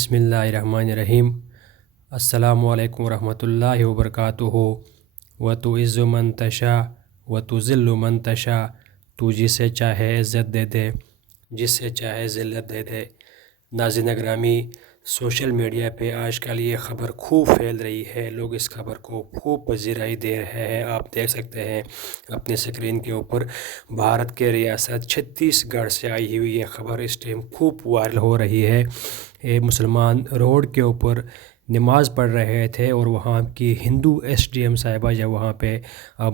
بسم اللہ الرحمن الرحیم۔ السلام علیکم ورحمۃ اللہ وبرکاتہ۔ وتعز من تشاء وتذل من تشاء، تو جسے چاہے عزت دے دے، جسے چاہے ذلت دے دے۔ ناظرین گرامی، سوشل میڈیا پہ آج کل یہ خبر خوب پھیل رہی ہے، لوگ اس خبر کو خوب پذیرائی دے رہے ہیں۔ آپ دیکھ سکتے ہیں اپنے اسکرین کے اوپر، بھارت کے ریاست چھتیس گڑھ سے آئی ہوئی یہ خبر اس ٹائم خوب وائرل ہو رہی ہے۔ یہ مسلمان روڈ کے اوپر نماز پڑھ رہے تھے اور وہاں کی ہندو ایس ڈی ایم صاحبہ جب وہاں پہ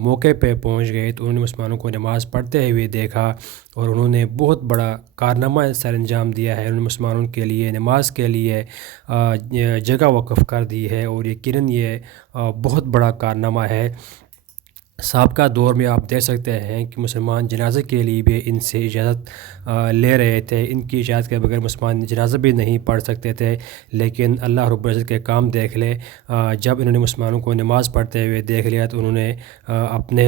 موقع پہ پہنچ گئے تو انہوں نے مسلمانوں کو نماز پڑھتے ہوئے دیکھا اور انہوں نے بہت بڑا کارنامہ سر انجام دیا ہے۔ انہوں نے مسلمانوں کے لیے نماز کے لیے جگہ وقف کر دی ہے اور یقیناً یہ بہت بڑا کارنامہ ہے۔ سابقہ دور میں آپ دیکھ سکتے ہیں کہ مسلمان جنازے کے لیے بھی ان سے اجازت لے رہے تھے، ان کی اجازت کے بغیر مسلمان جنازہ بھی نہیں پڑھ سکتے تھے، لیکن اللہ رب العزت کے کام دیکھ لے، جب انہوں نے مسلمانوں کو نماز پڑھتے ہوئے دیکھ لیا تو انہوں نے اپنے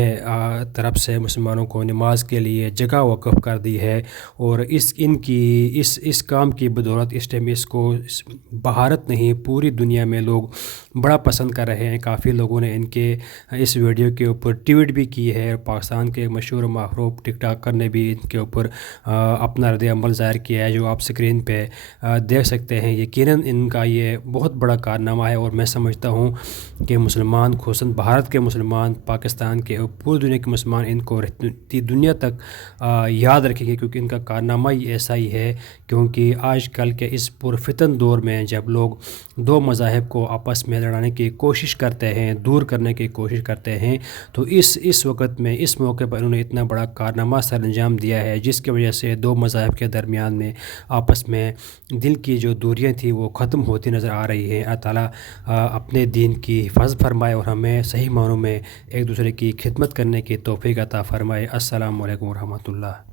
طرف سے مسلمانوں کو نماز کے لیے جگہ وقف کر دی ہے اور اس کام کی بدولت اس ٹائم اس کو بھارت نہیں پوری دنیا میں لوگ بڑا پسند کر رہے ہیں۔ کافی لوگوں نے ان کے اس ویڈیو کے اوپر ٹویٹ بھی کی ہے، پاکستان کے مشہور و معروف ٹک ٹاکر نے بھی ان کے اوپر اپنا رد عمل ظاہر کیا ہے، جو آپ سکرین پہ دیکھ سکتے ہیں۔ یقیناً ان کا یہ بہت بڑا کارنامہ ہے اور میں سمجھتا ہوں کہ مسلمان، خصوصاً بھارت کے مسلمان، پاکستان کے اور پوری دنیا کے مسلمان ان کو رہتی دنیا تک یاد رکھیں گے، کیونکہ ان کا کارنامہ ہی ایسا ہی ہے۔ کیونکہ آج کل کے اس پرفتن دور میں جب لوگ دو مذاہب کو آپس میں لڑانے کی کوشش کرتے ہیں، دور کرنے کی کوشش کرتے ہیں، تو اس وقت میں اس موقع پر انہوں نے اتنا بڑا کارنامہ سر انجام دیا ہے، جس کی وجہ سے دو مذاہب کے درمیان میں آپس میں دل کی جو دوریاں تھیں وہ ختم ہوتی نظر آ رہی ہیں۔ اللہ تعالیٰ اپنے دین کی حفاظت فرمائے اور ہمیں صحیح معنوں میں ایک دوسرے کی خدمت کرنے کی توفیق عطا فرمائے۔ السلام علیکم ورحمۃ اللہ۔